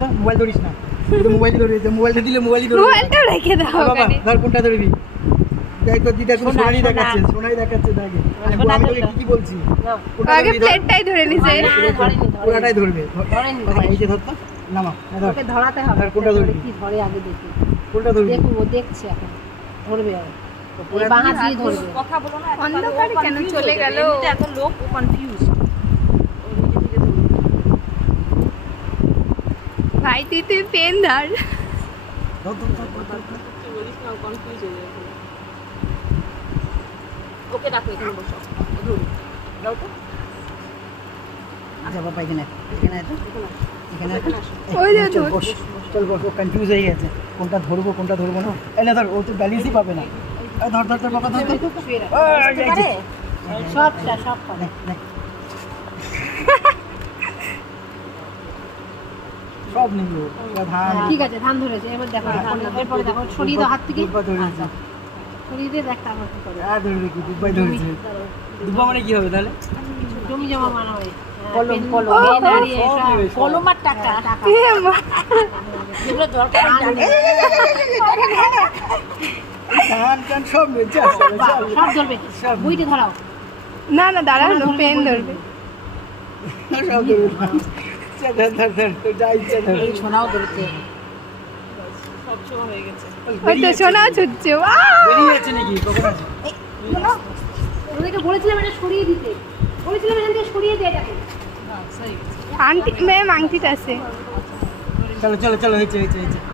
Mobile ধরিস না, মোবাইলই ধরে মোবাইলটা দিলে মোবাইলই ধরে মোবাইলটা রেখে দাও বাবা। ওখানে। ধর কোনটা ধরবি? দেখ তো দিদা কোন সোনাই দেখাচ্ছে, সোনাই দেখাচ্ছে দেখে। আমি তোকে কি বলছি? কোনটা আগে ধরবি? ধর। প্লেটটাই ধরে নিছে। পুরাটাই ধরবে। বাবা এই যে ধর তো, নামা ধর। ওকে ধরাতে হবে। আর কোনটা ধরবি? কি ধরে আগে দেখি। কোনটা ধরবি? দেখো ও দেখছে এখন। ধরবে আর। এই বাঁ হাত দিয়ে ধরবে। কথা বলো না, অন্ধকারে কেন চলে গেল? এত লোক ও কনফিউজ। ও নিজে থেকে ধরবে। ভাই তুই পেন ধর। ধর ধর ধর ধর, ধর। তুই বলিস না, কনফিউজ হয়ে যাবে। ওকে রাখো এখানে বসো। ধরুন দাও তো। আচ্ছা বাবা এখানে এখানে আয় তো, এখানে আয় তো। ওই যে চল ধর। বস, চল বস, ও কনফিউজ হয়ে গেছে কোনটা ধরবো কোনটা ধরবো না। এই না ধর, ও তো ব্যালেন্সই পাবে না। এই ধর ধর ধর বাবা ধর ধর। শুয়ে রাখ। এই যে, পারে? সবটা সব পারে। নে, নে। সব নিল ধান। ঠিক আছে ধান ধরেছে এবার দেখো ধান এরপরে দেখো সরিয়ে দাও হাত থেকে দুব্বা ধরেছে। সরিয়ে দিয়ে দেখ তারপর কি করে আর ধরবে কি? দুব্বাই ধরেছে। দুব্বা মানে কি হবে তাহলে? জমি জমা মানা হয় কলম, কলম। পেন হারিয়ে সব সব নেবে, সব। কলম আর টাকা। টাকা এ মা। যেগুলো দরকার জানি। ধান টান সব রয়েছে। সব ধরবে সব। বইতে ধরাও না না দাঁড়াও, পেন ধরবে। সব ধরবে। চল, ধর ধর ধর, তোর যা ইচ্ছা ধর। এই সোনাও ধরছে সব সময় হয়ে গেছে। ওই তো সোনা ছুটছে। বেরিয়ে যাচ্ছে নাকি? কখন আছে? ওদেরকে বলেছিলাম এটা সরিয়ে দিতে বলেছিলাম এখান থেকে সরিয়ে দিয়ে এটাকে হ্যাঁ, সহি। আংটি ম্যাম আংটিটা আছে। চলো চলো চলো, হয়েছে হয়েছে হয়েছে।